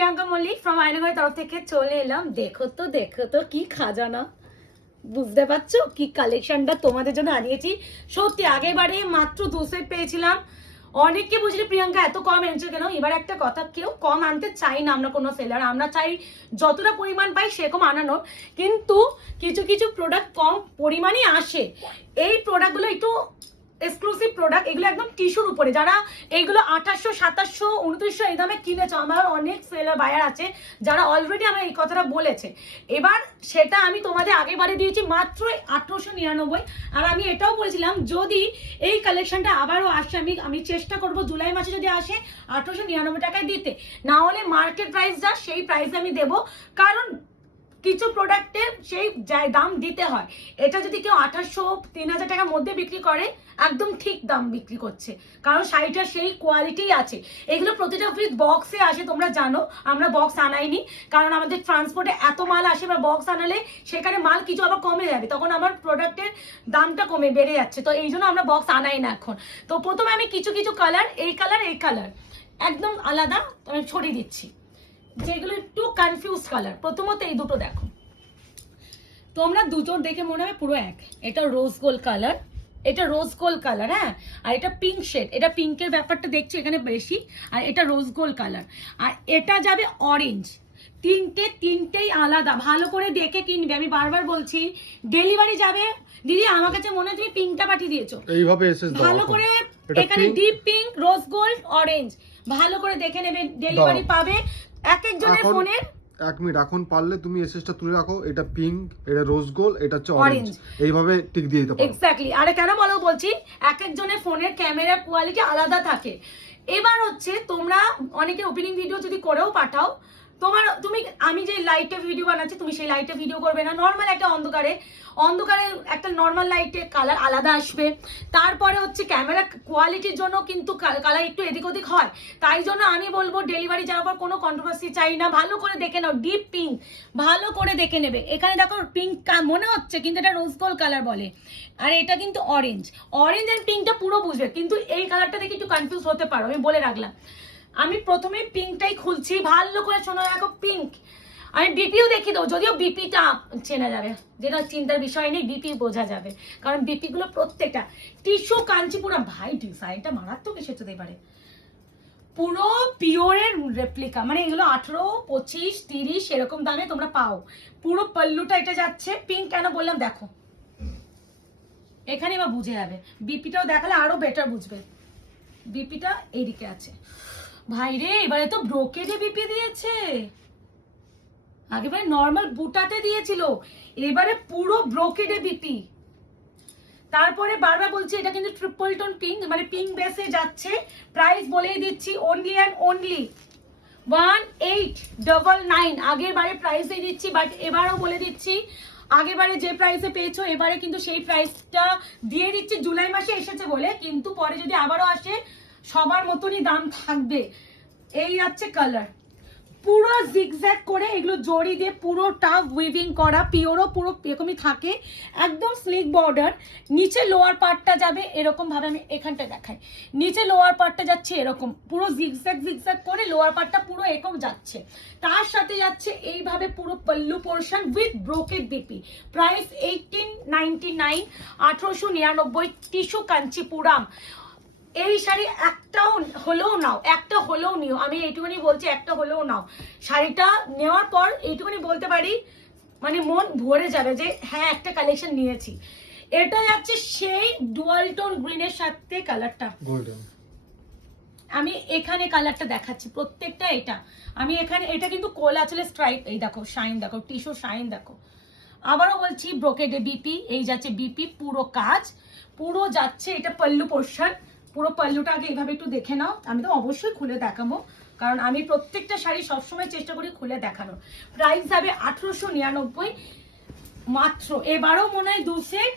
Priyanka Mallick from আয়নাঘরের তরফ থেকে চলে এলাম। দেখো তো কি খাজানা, বুঝতে পারছো কি কালেকশনটা তোমাদের জন্য আনিয়েছি। সত্যি আগেবারে মাত্র 2 সেট পেয়েছিলাম। অনেককে বুঝলি প্রিয়াঙ্কা এত কম এনেছে কেন। এবার একটা কথা, কেউ কম আনতে চাই না আমরা কোনো সেলার, আমরা চাই যতটা পরিমাণ পাই সেরকম আনানোর। কিন্তু কিছু কিছু প্রোডাক্ট কম পরিমাণই আসে। এই প্রোডাক্টগুলো একটু এক্সক্লুসিভ প্রোডাক্ট, এগুলো একদম টিস্যুর উপরে। যারা এইগুলো 2800, 2700, 2900 এই দামে কিনেছো, আমার অনেক সেলার বায়ার আছে যারা অলরেডি আমার এই কথাটা বলেছে। এবার সেটা আমি তোমাদের আগেবারে দিয়েছি মাত্র 1899। আর আমি এটাও বলেছিলাম যদি এই কালেকশনটা আবারও আসে, আমি চেষ্টা করব জুলাই মাসে যদি আসে 1899 টাকায় দিতে, না হলে মার্কেট প্রাইস যা সেই প্রাইসে আমি দেবো। কারণ কিছু প্রোডাক্টের সেই দাম দিতে হয়। এটা যদি কেউ 2800, 3000 টাকার মধ্যে বিক্রি করে, একদম ঠিক দাম বিক্রি করছে, কারণ শাড়িটার সেই কোয়ালিটি আছে। এগুলো প্রতিটা পিস বক্সে আসে, তোমরা জানো আমরা বক্স আনাইনি, কারণ আমাদের ট্রান্সপোর্টে এত মাল আসে, বা বক্স আনালে সেখানে মাল কিছু আবার কমে যাবে, তখন আমার প্রোডাক্টের দামটা বেড়ে যাচ্ছে। তো এই জন্য আমরা বক্স আনাই না এখন। তো প্রথমে আমি কিছু কিছু কালার, এই কালার একদম আলাদা আমি ছড়িয়ে দিচ্ছি, যেগুলো একটু কনফিউজ কালার। প্রথমত এই দুটো দেখো, তোমরা দুটো দেখে মনে হবে পুরো এক। এটা রোজ গোল্ড কালার, এটা রোজ গোল্ড কালার, হ্যাঁ। আর এটা পিঙ্ক শেড, এটা পিঙ্কের ব্যাপারটা দেখছি এখানে বেশি। আর এটা রোজ গোল্ড কালার, আর এটা যাবে অরেঞ্জ। তিনটেই আলাদা, ভালো করে দেখে কিনবে। আমি বারবার বলছি ডেলিভারি যাবে দিদি, আমার কাছে মনে হয় তুমি পিঙ্কটা পাঠিয়ে দিয়েছো, এইভাবে ভালো করে। এখানে deep pink, rose gold, orange, ভালো করে দেখে নেবে, ডেলিভারি পাবে। এক একজনের ফোনের। এক মিনিট, এখন পারলে তুমি এসএসটা তুলে রাখো। এটা পিঙ্ক, এটা রোজ গোল্ড, এটা হচ্ছে অরেঞ্জ, এইভাবে টিক দিয়ে দিতে পারো। এক্স্যাক্টলি। আরে কেন বলছি, এক একজনের ফোনের ক্যামেরার কোয়ালিটি আলাদা থাকে। এবার হচ্ছে তোমরা অনেকে ওপেনিং ভিডিও যদি করেও পাঠাও, আমি যে লাইটে ভিডিও বানাচ্ছি, তুমি সেই লাইটে ভিডিও করবে না, নর্মাল একটা অন্ধকারে একটা নর্মাল লাইটের কালার আলাদা আসবে। তারপরে হচ্ছে ক্যামেরা কোয়ালিটির জন্য কিন্তু কালার একটু এদিক ওদিক হয়। তাই জন্য আমি বলবো ডেলিভারি যাওয়ার পর কোনো কন্ট্রোভার্সি চাই না, ভালো করে দেখে নাও। ডিপ পিঙ্ক ভালো করে দেখে নেবে। এখানে দেখো পিঙ্ক মনে হচ্ছে, কিন্তু এটা রোজ গোল্ড কালার বলে। আর এটা কিন্তু অরেঞ্জ অ্যান্ড পিঙ্কটা পুরো বুঝবে, কিন্তু এই কালারটা দেখে একটু কনফিউজ হতে পারো, আমি বলে রাখলাম। আমি প্রথমে পিঙ্কটাই খুলছি, ভালো করে শোনো। দেখো পিঙ্ক, আমি বিপিও দেখিয়ে দেবো, যদিও বিপিটা চেনা যাবে, যেটা চিন্তার বিষয় নেই, বিপি বোঝা যাবে, কারণ বিপি গুলো প্রত্যেকটা টিস্যু কাঞ্চিপুরম। ভাই ডিজাইনটা মারাত্মক এসেছে এবারে, পুরো পিওরের রেপ্লিকা। মানে এগুলো 18, 25, 30 এরকম দামে তোমরা পাও। পুরো পল্লুটা এটা যাচ্ছে। পিঙ্ক কেন বললাম দেখো, এখানে এবার বুঝে যাবে। বিপিটাও দেখালে আরো বেটার বুঝবে। বিপিটা এইদিকে আছে ভাই রে, এবারে তো ব্রোকেডে বিপি দিয়েছে। আগেবারে নর্মাল বুটাতে দিয়েছিল, এবারে পুরো ব্রোকেডে বিপি। তারপরে বারবার বলছি এটা কিন্তু ট্রিপল টোন পিঙ্ক, মানে পিঙ্ক বেসে যাচ্ছে। প্রাইস বলেই দিচ্ছি, অনলি অ্যান্ড অনলি 1899। আগের বারে প্রাইসে দিচ্ছি, বাট এবারও বলে দিচ্ছি, আগের বারে যে প্রাইসে পেয়েছো এবারে কিন্তু সেই প্রাইসটা দিয়ে দিচ্ছি। জুলাই মাসে এসেছে বলে, কিন্তু পরে যদি আবারও আসে সবার মতনই দাম থাকবে। এই যাচ্ছে কালার, পুরো জিগজ্যাগ করে এগুলো জড়ি দিয়ে পুরোটা উইভিং করা, পিওরও পুরো এরকমই থাকে, একদম স্লিক বর্ডার। নিচে লোয়ার পার্টটা যাবে এরকম ভাবে, আমি এখানটা দেখাই। নিচে লোয়ার পার্টটা যাচ্ছে এরকম, পুরো জিগজ্যাগ করে লোয়ার পার্টটা পুরো এরকম যাচ্ছে। তার সাথে যাচ্ছে এইভাবে পুরো pallu portion with brocade BP. Price 1899, 1899। Tissue Kanchipuram. এই শাড়ি একটাও হলেও নাও, একটা হলেও নিও, আমি এইটুকুনি বলছি, একটা হলেও নাও। শাড়িটা নেওয়ার পর এইটুকুনি বলতে পারি, মানে মন ভরে যাবে যে হ্যাঁ একটা কালেকশন নিয়েছি। এটা যাচ্ছে সেই ডুয়াল টোন গ্রিনের সাথে কালারটা গোল্ডেন। আমি এখানে কালারটা দেখাচ্ছি প্রত্যেকটা। আমি এখানে, এটা কিন্তু কোল আঁচলে স্ট্রাইপ, এই দেখো শাইন, দেখো টিস্যু শাইন দেখো। আবারও বলছি ব্রোকেডে বিপি, এই যাচ্ছে বিপি পুরো কাজ, পুরো যাচ্ছে। এটা পল্লু পোর্শন, পুরো পল্লুটা আগে এইভাবে একটু দেখে নাও। আমি তো অবশ্যই খুলে দেখাবো, কারণ আমি প্রত্যেকটা শাড়ি সবসময় চেষ্টা করি খুলে দেখানোর। প্রাইস যাবে 1899 মাত্র। এবারও মনে হয় 2 সেট,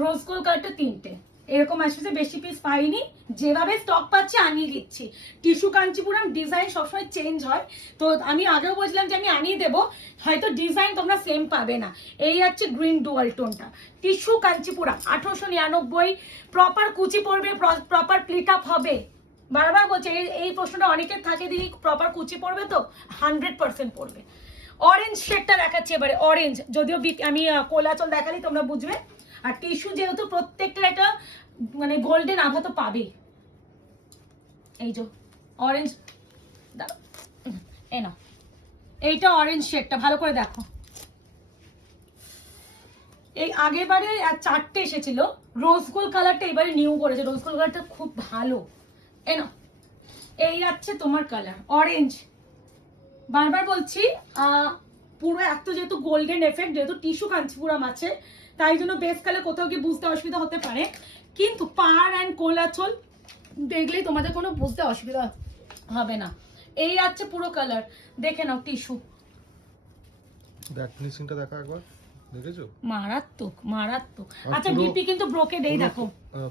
রোজ গোল্ড কালারটা 3টে, এরকম আসছে। বেশি পিস পাইনি, যেভাবে স্টক পাচ্ছি আনিয়ে দিচ্ছি। টিস্যু কাঞ্চিপুরম ডিজাইন সবসময় চেঞ্জ হয়, তো আমি আগেও বলছিলাম যে আমি আনিয়ে দেবো, হয়তো ডিজাইন তোমরা সেম পাবে না। এই হচ্ছে গ্রিন ডুয়াল টোনটা, টিস্যু কাঞ্চিপুরম 1899। প্রপার কুচি পড়বে, প্রপার প্লিট আপ হবে, বারবার বলছে এই প্রশ্নটা অনেকের থাকে, দিদি প্রপার কুচি পড়বে তো? 100% পড়বে। অরেঞ্জ শেডটা দেখাচ্ছি এবারে, অরেঞ্জ, যদিও আমি কোলাচল দেখালি তোমরা বুঝবে। আর টিস্যু যেহেতু প্রত্যেকটার একটা মানে গোল্ডেন আভা তো পাবেই। এই যে অরেঞ্জ, এই না, এইটা অরেঞ্জ শেডটা ভালো করে দেখো। এই আগেরবারে 4টে এসেছিল, রোজ গোল্ড কালারটা এবারে নিউ করেছে, রোজ গোল্ড কালারটা খুব ভালো। এই না, এই যাচ্ছে তোমার কালার অরেঞ্জ। বারবার বলছি পুরো এত যেহেতু গোল্ডেন এফেক্ট, যেহেতু টিস্যু কাঞ্চিপুরাম আছে, তাই জন্য বেস কালার কোথাও গিয়ে বুঝতে অসুবিধা হতে পারে, কিন্তু পাড় অ্যান্ড কোলাচল দেখলেই তোমাদের কোনো বুঝতে অসুবিধা হবে না। এই যাচ্ছে পুরো কালার, দেখে নাও টিস্যু। ব্যাক ফিনিশিংটা দেখা একবার, দেখেছো? মারাত্মক মারাত্মক। আচ্ছা বিপি কিন্তু ব্রোকেড, এই দেখো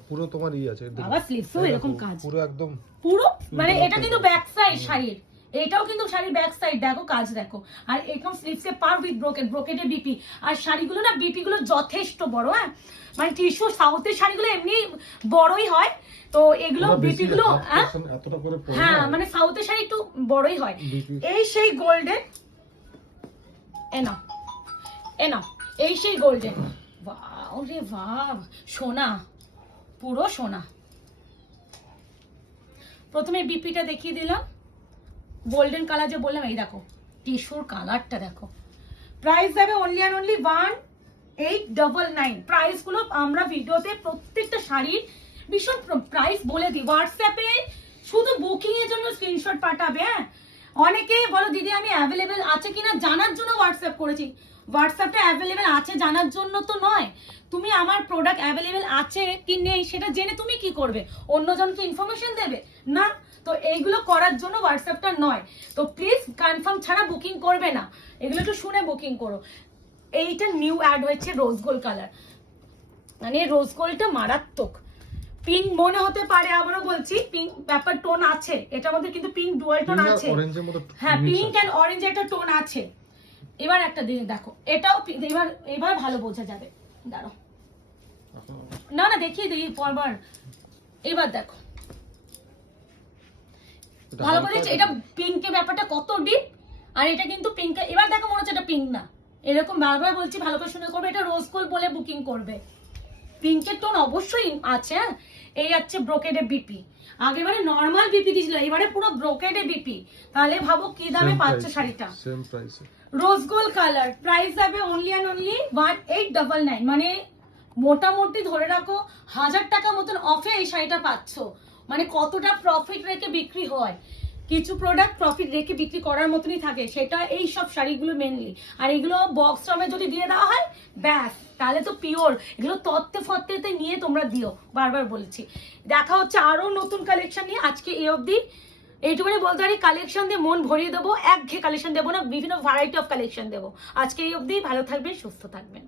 পুরো তোমার আছে বাবা, স্লিভসও এরকম কাজ, পুরো একদম পুরো মানে এটা কিন্তু ব্যাক সাইড শাড়ির, এটাও কিন্তু শাড়ির ব্যাক সাইড, দেখো কাজ দেখো। আর এরকম স্লিভসে পার উইথ ব্রোকেডে বিপি। আর শাড়িগুলো না বিপি গুলো যথেষ্ট বড়, হ্যাঁ মানে টিস্যু সাউথের শাড়িগুলো এমনি বড়ই হয়, তো এগুলো বিপি গুলো হ্যাঁ মানে সাউথের শাড়ি একটু বড়ই হয়। এই সেই গোল্ডেন, এনা এনা, এই সেই গোল্ডেন, ওয়াও রে বাহ, সোনা, পুরো সোনা। প্রথমে বিপিটা দেখিয়ে দিলাম, গোল্ডেন কালার যে বললাম, এই দেখো টিস্যুর কালারটা দেখো। প্রাইস যাবে অনলি অ্যান্ড অনলি 1899। প্রাইস গুলো আমরা ভিডিওতে প্রত্যেকটা শাড়ির ভীষণ প্রাইস বলে দিই। হোয়াটসঅ্যাপে শুধু বুকিং এর জন্য স্ক্রিনশট পাঠাবে। হ্যাঁ, অনেকে বলো দিদি আমি অ্যাভেলেবেল আছে কিনা জানার জন্য হোয়াটসঅ্যাপ করেছি। হোয়াটসঅ্যাপটা অ্যাভেলেবেল আছে জানার জন্য তো নয়, তুমি আমার প্রোডাক্ট অ্যাভেলেবেল আছে কি নেই সেটা জেনে তুমি কি করবে, অন্যজনকে ইনফরমেশন দেবে না। তো এইগুলো করার জন্য হোয়াটসঅ্যাপটা নয়। তো প্লিজ কনফার্ম ছাড়া বুকিং করবে না, এগুলো একটু শুনে বুকিং করো। এইটা নিউ অ্যাড হয়েছে রোজ গোল্ড কালার, মানে রোজ গোল্ডটা মারাত্মক। পিঙ্ক মনে হতে পারে, আবারও বলছি পিঙ্ক ব্যাপার টোন আছে এটার মধ্যে, কিন্তু পিঙ্ক ডুয়াল টোন আছে। হ্যাঁ, পিঙ্ক এন্ড অরেঞ্জ একটা টোন আছে। এবার একটা দিন দেখো, এটাও এবার ভালো বোঝা যাবে, দাঁড়াও না না দেখিয়ে দিই পরবার। এবার দেখো ভালো করে, এটা পিঙ্কের ব্যাপারটা কত ডিপ, আর এটা কিন্তু পিঙ্ক। এবার দেখো মনে হচ্ছে এটা পিঙ্ক না, এরকম বারবার বলছি ভালো করে শুনে করবে, এটা রোজ গোল্ড বলে বুকিং করবে। পিঙ্কের টোন অবশ্যই আছে। এই আছে ব্রোকেডে বিপি, আগেবারে নরমাল বিপি দিয়েছিল, এবারে পুরো ব্রোকেডে বিপি। তাহলে ভাবো কি দামে পাচ্ছ শাড়িটা, সেম প্রাইসে। রোজ গোল্ড কালার, প্রাইস যাবে অনলি অ্যান্ড অনলি 1899, মানে মোটামুটি ধরে রাখো 1000 টাকা মতন অফে এই শাড়িটা পাচ্ছ। মানে কতটা প্রফিট রেখে বিক্রি হয়, কিছু প্রোডাক্ট প্রফিট রেখে বিক্রি করার মতনই থাকে, সেটা এই সব শাড়িগুলো মেনলি। আর এগুলো বক্স টমে যদি দিয়ে দেওয়া হয় ব্যাস, তাহলে তো পিওর। এগুলো তত্ত্বে ফত্তেতে নিয়ে তোমরা দিও, বারবার বলছি। দেখা হচ্ছে আরো নতুন কালেকশন নিয়ে। আজকে এই অবধি এইটুকুনি বলতে পারি, কালেকশন দিয়ে মন ভরিয়ে দেবো, একঘেয়ে কালেকশন দেবো না, বিভিন্ন ভ্যারাইটি অফ কালেকশন দেবো। আজকে এই অবধি, ভালো থাকবেন, সুস্থ থাকবেন।